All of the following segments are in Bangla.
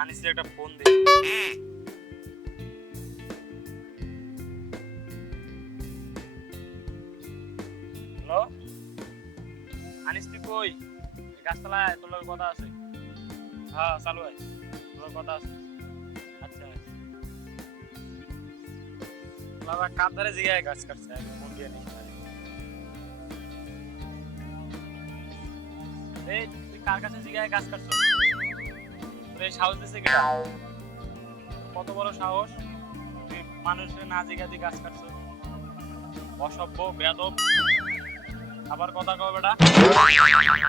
আনিসের একটা ফোন দে হ্যালো আনিস, তুই কই? গাছতলায় তোর লগে কথা আছে? হ্যাঁ চালু আছে তোর কথা আছে। আচ্ছা। বাবা কার ধারে জিগায় গাছ কাটছে? ফোন দিয়ে নিস এই, তুই কার কাছে জিগায় গাছ কাটছ? এই সাহস দিছে কে? কত বড় সাহস? তুই মানুষের না জিগা দিয়ে গাছ কাটছ অসভ্য, বেয়াদব। আবার কথা কও বেটা।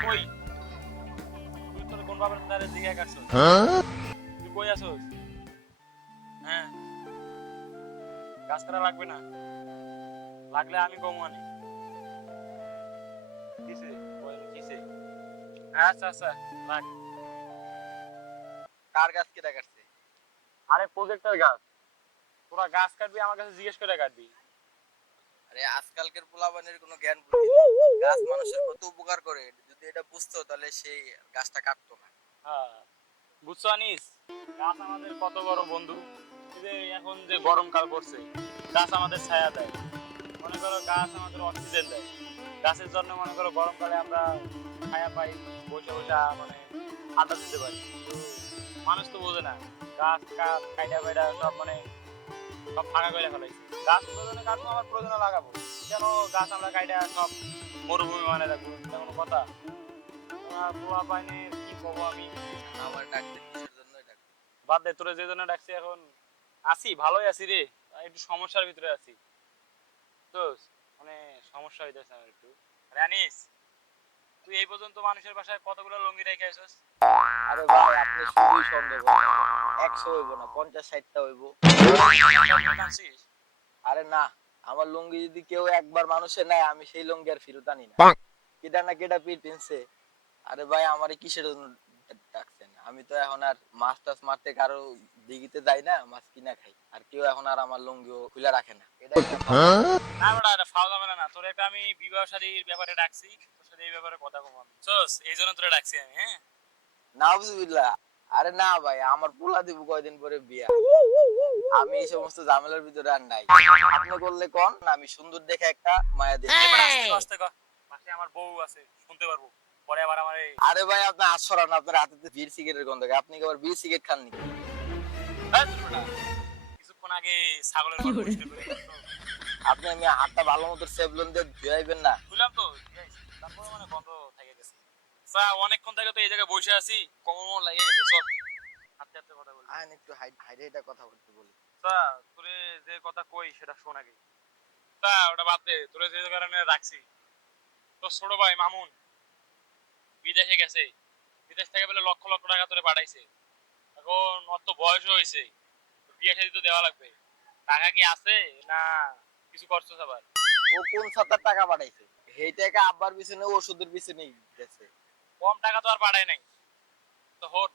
কই? তুই তোর কোন বাবার দ্বারে জিগায় কাটছ? তুই কই আছস? হ্যাঁ। গাছ কাটা লাগবে না। লাগলে আমি কমু আনি। কিসে কিসে আচ্ছা আচ্ছা। রাখ। কার গাছ কেটে কাটছে? আরে প্রজেক্টের গাছ। তোরা গাছ কাটবি আমার কাছে জিজ্ঞেস করে কাটবি। আরে আজকালকের পোলাবানের কোনো জ্ঞান বুদ্ধি গাছ মানুষের কত উপকার করে যদি এটা বুঝতো তাহলে সেই গাছটা কাটতো না। হ্যাঁ। বুঝছ আনিস? গাছ আমাদের কত বড় বন্ধু। যে এখন যে গরমকাল পড়ছে গাছ আমাদের ছায়া দেয়। মনে করো গাছ আমাদের অক্সিজেন দেয়। গাছের জন্য মনে করো গরমকালে আমরা ছায়া পাই বসে বসে মানে আড্ডা দিতে পারি। মানুষ তো বোঝে না। গাছ কাঠ কাইটা ফাইটা সব মানে সব ফাঁকা করে ফেলাইছে। গাছ প্রয়োজনে কাটবো আবার প্রয়োজনে লাগাবো। কেন গাছ আমরা কাইটা সব মরুভূমি মানে রাখব এটা কোনো কথা? পোলা পাইনি কি আমি? আমার ডাকতে কিসের জন্যই বাদ দে তোরা যে জন্য ডাকছি এখন। আছি ভালোই আছি রে। একটু সমস্যার ভিতরে আছি। তো মানে সমস্যা হইতেছে আমার একটু। রানিস তুই এই পর্যন্ত মানুষের বাসায় কতগুলো লুঙ্গি রেখে আসছিস আরে ভাই আপনি শুধুই সন্দেহ করেন হইব না পঞ্চাশ ষাটটা হইব। আরে না আমার লুঙ্গি যদি কেউ একবার মানুষের নেয় আমি সেই লুঙ্গি আর ফেরত আনি না। কেটা না কেটা পিট পিনছে আরে ভাই আমারে কিসের জন্য ডাকছেন? আমি তো এখন আর মাছ টাছ মারতে কারও দিঘিতে যাই না মাছ কিনা খাই। আর কেউ এখন আর আমার লুঙ্গিও খুলে রাখে না। এটা। না বেটা এটা ফাও যাবে না তোর একটা আমি বিবাহ শাদীর ব্যাপারে ডাকছি। সাথে এই ব্যাপারে কথা কম চোস এই জন্য তোরে ডাকছি আমি হ্যাঁ? নাউজুবিল্লাহ। আরে না ভাই আমার পোলা দিব কয়দিন পরে বিয়া। আমি এই সমস্ত ঝামেলার ভিতরে আর নাই। আপনি করলে কোন? আমি সুন্দর দেখে একটা মায়া দিই। আস্তে কর, আস্তে পাশে আমার বউ আছে শুনতে পারব। পরে আবার আমার আরে ভাই আপনি আসরান আপনার হাতে তো বিড় সিগারেটের গন্ধ আপনি কি আবার বিড় সিগারেট খাননি এই কিছুক্ষণ আগে ছাগলের। আপনি আমি হাতটা ভালো মতো সেভলন দিয়ে ধুয়াইবেন না। বুঝলাম তো তারপরে মানে বন্ধ থেকে গেছে। স্যা অনেকক্ষণ থেকে তো এই জায়গায় বসে আছি লাগে গেছে সব। হাতে হাতে কথা বলি আইন একটু হাইটে এটা কথা বলতে বলি। তোরে যে কথা কই সেটা শোন আগে। ওটা বাদ দে তোরে যে কারণে রাখছি। তোর ছোট ভাই মামুন বিদেশে গেছে। বিদেশ থেকে বলে লক্ষ লক্ষ টাকা তোরে পাঠাইছে। এখন অত বয়স হয়েছে বিয়ে শাদী তো দেওয়া লাগবে। টাকা কি আছে না কিছু করছ আবার? ও কোন সাতার টাকা পাঠাইছে? টাকা আব্বার পিছনে ওষুধের পিছনে গেছে। কম টাকা তো আর পাঠায় নাই। তো হোট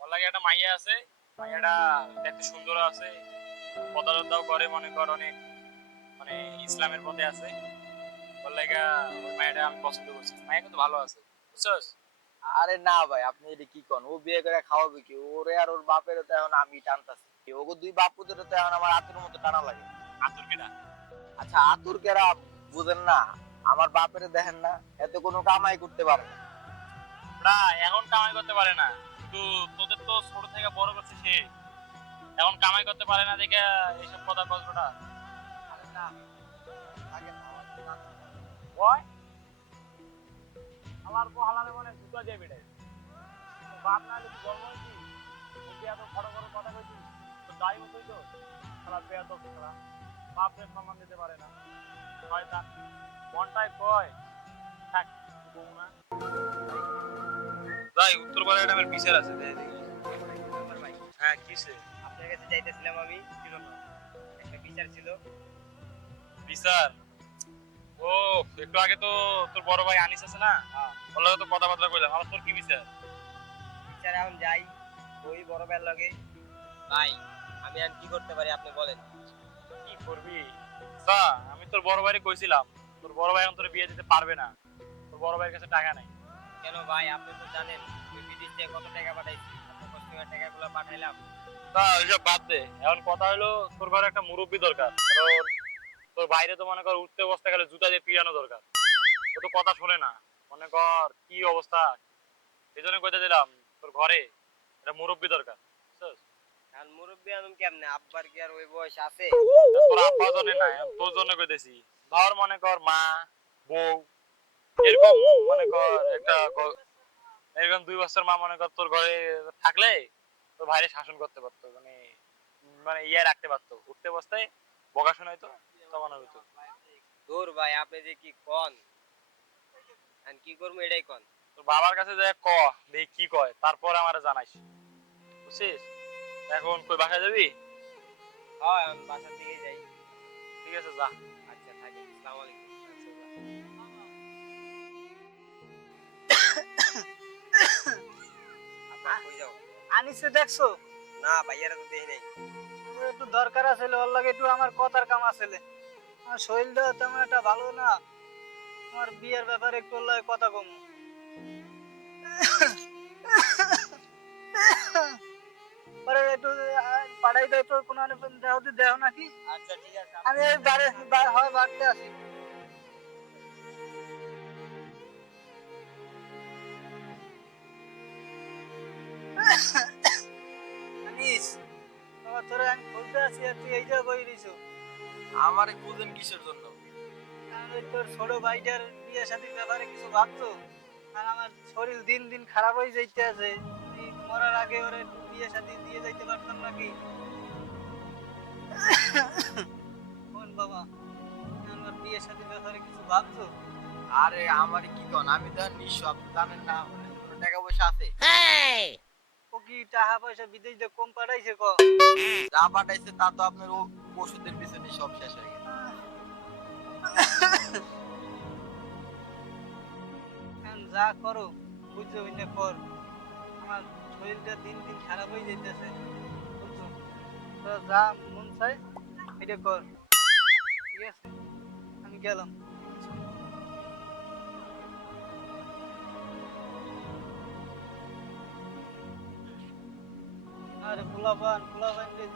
ওর লাগে একটা মাইয়া আছে। মাইয়াটা দেখতে সুন্দর আছে। পদার্থটাও করে মনে কর অনেক মানে ইসলামের পথে আছে। ওর লাগে ওই মাইয়াটা আমি পছন্দ করছি। মাইয়া কিন্তু ভালো আছে। বুঝছস? আরে না ভাই আপনি এটা কি কন? ও বিয়ে করে খাওয়াবে কি? ওরে আর ওর বাপের তো এখন আমি টানতাছি। ওগো দুই বাপ পুতের তো এখন আমার আতুর মতো টানা লাগে। আতুর কেটা আচ্ছা আতুর কেরা বুঝেন না আমার বাপের দেখেন না এত কোনো কামাই করতে পারে না। ওরা এখন কামাই করতে পারে না। কিন্তু তোদের তো ছোট থেকে বড় করছে সে। এখন কামাই করতে পারে না দেখে এইসব কথা না না, না। কো হালারে মানে বেড়ে বাপ না হয়েছি এত বড় বড় কথা কইছিস তো মতোই তো। খেলা পেয়ে তো খেলা। বাপের সম্মান দিতে পারে না। শয়তান মনটাই কয়? থাক না যাই উত্তর পাড়া আমার বিচার আছে দেখি। হ্যাঁ কিসে? আপনার কাছে যাইতেছিলাম আমি কি জন্য? একটা বিচার ছিল। বিচার? ও একটু আগে তো তোর বড় ভাই আনিস আছে না? হ্যাঁ। ওর লগে তো কথাবার্তা কইলাম। আমার তোর কি বিচার? বিচার এখন যাই ওই বড় ভাইয়ের লগে। ভাই আমি আর কি করতে পারি আপনি বলেন। কি করবি? আমি তোর বড় ভাইরে কইছিলাম তোর বড় ভাই এখন তোর বিয়ে দিতে পারবে না। তোর বড় ভাইয়ের কাছে টাকা নাই। কেন ভাই আপনি তো জানেন আমি বিদেশ থেকে কত টাকা পাঠাইছি কষ্ট টাকাগুলো পাঠাইলাম। তা ওইসব বাদ দে। এখন কথা হলো তোর ঘরে একটা মুরব্বী দরকার। কারণ তোর বাইরে তো মনে কর উঠতে বসতে গেলে জুতা দিয়ে পিয়ানো দরকার। ও তো কথা শোনে না। মনে কর কি অবস্থা? এই জন্য কইতে দিলাম তোর ঘরে একটা মুরব্বী দরকার। মুরব্বী আনুম কেমনে? আব্বার কি আর ওই বয়স আছে? তোর আব্বা জন্য না তোর জন্য কইতেছি। ধর মনে কর মা বউ এরকম মনে কর একটা এরকম দুই বছর মা মনে কর তোর ঘরে থাকলে তোর ভাইরে শাসন করতে পারতো মানে মানে ইয়ে রাখতে পারতো। উঠতে বসতে বকা শোনাইতো তখন হইতো। দূর ভাই আপনি যে কি কন? এখন কি করব এটাই কন? তোর বাবার কাছে যে ক দেখি কি কয় তারপর আমারে জানাইস। বুঝছিস? এখন কই বাসায় যাবি? হয় আমি বাসার দিকে যাই। ঠিক আছে যা। আচ্ছা থাকেন আসসালামু আলাইকুম। আপা কই যাও? আনিসে দেখছ? না ভাইয়ারা তো দেখি নাই। একটু দরকার আছে ওর লাগে একটু আমার কথার কাম আছে আমার শরীরটা তেমন একটা ভালো না। আমার বিয়ের ব্যাপারে একটু ওর লাগে কথা কম। পরে একটু পাঠাই দেয় তো কোনো দেহ দেহ নাকি? আচ্ছা ঠিক আছে আমি এই হয় বাড়িতে আছি। আনিস বাবা তোরে আমি খুঁজতে আর তুই এই যে বই দিছো। আমারে খুঁজেন কিসের জন্য? আমি তোর ছোট ভাইটার বিয়ে শাদীর ব্যাপারে কিছু ভাবছ? আর আমার শরীর দিন দিন খারাপ হয়ে যাইতে আছে এই মরার আগে ওরে বিয়ে শাদী দিয়ে যাইতে পারতাম নাকি? কোন বাবা? আমার বিয়ে শাদীর ব্যাপারে কিছু ভাবছ? আরে আমারে কি কন? আমি তো নিঃস্ব আপনি জানেন না টাকা পয়সা আছে। ও কি টাকা পয়সা বিদেশ দিয়ে কম পাঠাইছে ক যা পাঠাইছে তা তো আপনার ও- ওষুধের পিছনে সব শেষ হয়ে গেছে। যা করো বুঝছ বুঝলে কর শরীরটা দিন দিন খারাপ হয়ে যাইতেছে বুঝছ? তোরা যা মন চায় এটা কর। ঠিক আছে? আমি গেলাম। আরে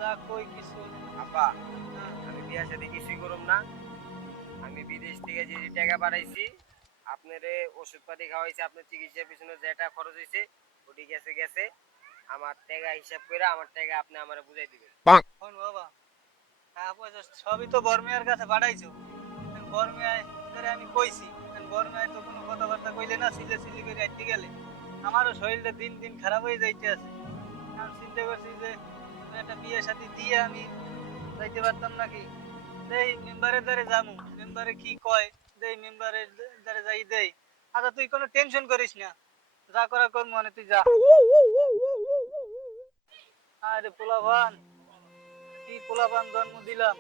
যা কই কিছু। আপা হ্যাঁ, আমি সাথে কিছুই করুম না। আমি বিদেশ থেকে যে টাকা পাঠাইছি আপনারে ওষুধ পাতি খাওয়াইছে আপনার চিকিৎসার পিছনে যেটা খরচ হয়েছে ওটি গেছে গেছে। আমার টাকা হিসাব করে আমার টাকা আপনি আমার বুঝাই দিবেন। বাবা পয়সা সবই তো বর্মিয়ার কাছে পাঠাইছো। বর্মিয়ায় করে আমি কইছি বর্মিয়ায় তো কোনো কথাবার্তা কইলে না সিলে সিলি করে আইতে গেলে। আমারও শরীরটা দিন দিন খারাপ হয়ে যাইতে আছে। আমি চিন্তা করছি যে একটা বিয়ে সাথে দিয়ে আমি যাইতে পারতাম নাকি? দেই মেম্বারের দ্বারে যামু। মেম্বারে কি কয়? দেই মেম্বারের দ্বারে যাই দেই। আচ্ছা তুই কোনো টেনশন করিস না। যা করা কর মনে তুই যা। আরে পোলাভান কি পোলাপান জন্ম দিলাম।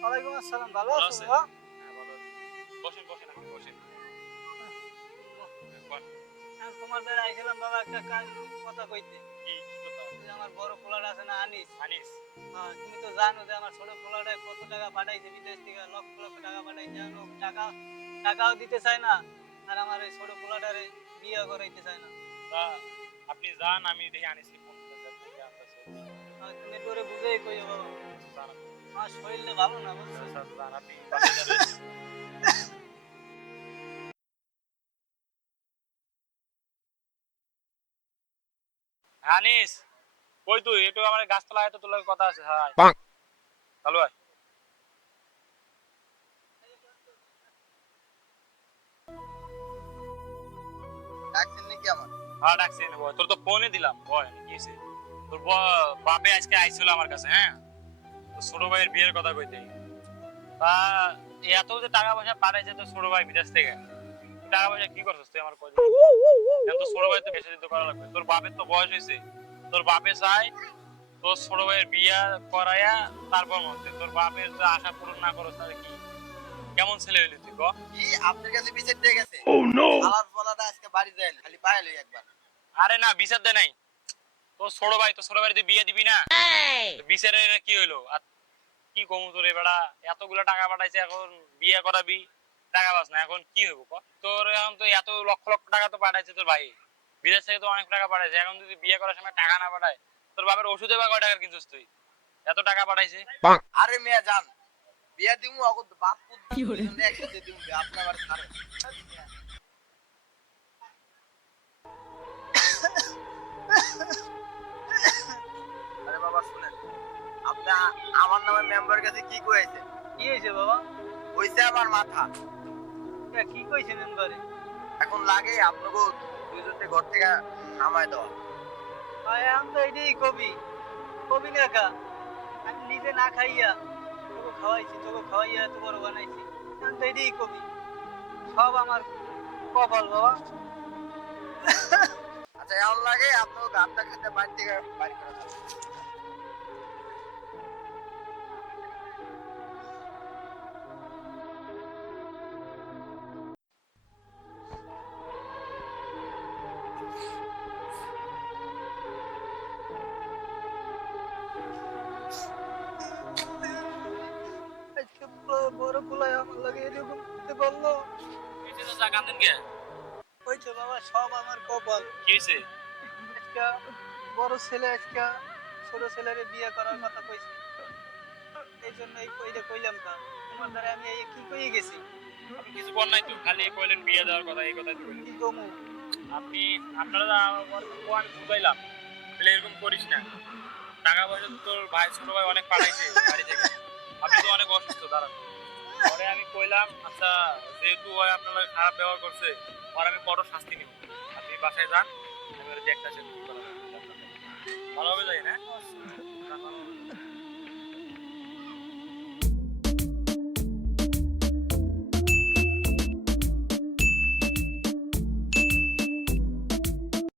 ওয়ালাইকুম আসসালাম ভালো আছো। হ্যাঁ, বসেন বসেন আপনি বসেন। তোমার দ্বারা আইছিলাম বাবা একটা কাজ কথা কইতে। যে আমার বড় পোলাটা আছে না আনিস? আনিস। হ্যাঁ, তুমি তো জানো যে আমার ছোট পোলাটায় কত টাকা পাঠাইছে বিদেশ থেকে লক্ষ লক্ষ টাকা পাঠাইছে। টাকা টাকাও দিতে চাই না আর আমার এই ছোট পোলাটারে বিয়ে করাইতে চাই না। আপনি যান আমি দেখি আনিসকে ফোন করে দেখি তুমি বুঝেই কই বাবা। আমার শরীরটা ভালো না বুঝছ? আচ্ছা, আপনি আনিস! কই তুই? একটু আমার গাছতলা আয় তো তোর কথা আছে হ্যাঁ হ্যালো ভাই ডাকছেন নাকি আমার? হ্যাঁ ডাকছি বয়। তোর তো দিলাম বয় তোর বাপে আজকে আইছিল আমার কাছে হ্যাঁ? ছোট ভাইয়ের বিয়ের কথা কইতে। তা এত যে টাকা পয়সা পাঠাইছে তোর ছোট ভাই বিদেশ থেকে টাকা পয়সা কি করছিস তুই আমার। ছোট ভাই তো বেশি দিন করা লাগবে। তোর বাপের তো বয়স হয়েছে তোর বাপে চাই তোর ছোট ভাইয়ের বিয়া করাইয়া তারপর মধ্যে তোর বাপের যে আশা পূরণ না করো তাহলে কি? কেমন ছেলে হইলি তুই কি? আপনার কাছে বিচার দিয়ে গেছে? আলার ফলাটা আজকে বাড়ি যায় খালি পাইলে একবার। আরে না বিচার দে নাই। তোর ছোট ভাই তো ছোট ভাই তুই বিয়ে দিবি না বিচারে কি হইল? আর কি কমু তোর বেড়া? এতগুলো টাকা পাঠাইছে এখন বিয়ে করাবি টাকা পাস না এখন কি হইব ক? তোর এখন তো এত লক্ষ লক্ষ টাকা তো পাঠাইছে তোর ভাই বিদেশ থেকে তো অনেক টাকা পাঠাইছে। এখন যদি বিয়ে করার সময় টাকা না পাঠায় তোর বাপের ওষুধে বা কয় টাকার কিনছিস তুই? এত টাকা পাঠাইছে? আরে মেয়া জান বিয়া দিমু অগদ বাপ পুত দুজনে একসাথে দিমু আপনি আবার ছাড়েন আরে বাবা শুনেন আপনি আমার নামে মেম্বার কাছে কি কইছে? কি হয়েছে বাবা? হইছে আমার মাথা। কি কইছে মেম্বারে এখন লাগে আপনাকে দুজনকে ঘর থেকে নামায় দেওয়া। ভাই আমি তো এটাই কবি। কবি না কা? আমি নিজে না খাইয়া তোকে খাওয়াইছি তোকে খাওয়াইয়া এত বড় বানাইছি। আমি তো এটাই কবি। সব আমার কপাল বাবা। আচ্ছা এমন লাগে আপনার গানটা খেতে বাড়ি থেকে বাড়ি করে কান্দেন কে ওই তো বাবা সব আমার কপাল। কি হয়েছে আজকে বড় ছেলে আজকে ছোট ছেলের বিয়ে করার কথা কইছে। এই জন্য এই কইলে কইলাম তোমার দ্বারা আমি এই কি কই গেছি। আপনি কিছু কর নাই তো খালি কইলেন বিয়ে দেওয়ার কথা এই কথাই কইলেন কি কমু? আপনি আপনারা ও আমি বুঝাইলাম। তাহলে এরকম করিস না। টাকা পয়সা তো তোর ভাই ছোট ভাই অনেক পাঠাইছে বাড়ি থেকে। আপনি তো অনেক অসুস্থ দাঁড়ান। পরে আমি কইলাম আচ্ছা যেহেতু ওই আপনার খারাপ ব্যবহার করছে ওর আমি বড় শাস্তি নিব। আপনি বাসায় যান, আমি ওর দেখতেছেন কি করা ভালো হবে যাই, না?